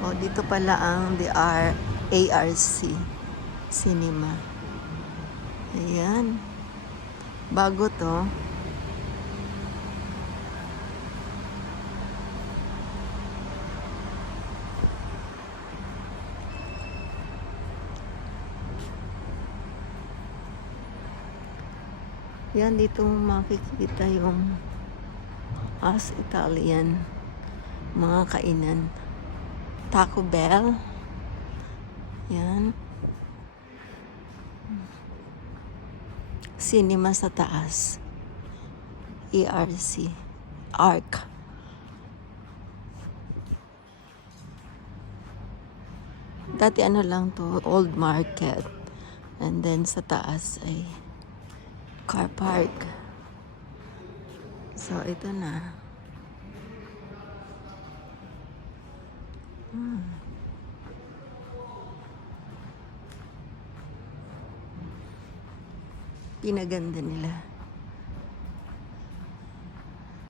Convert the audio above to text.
Oh, dito pala ang ARC Cinema. Ayan. Bago to. Yan, dito makikita yung As Italian mga kainan. Taco Bell. Yan. Cinema sa taas. ARC. ARC. Dati ano lang to, old market. And then sa taas ay car park. So ito na. Pinaganda nila.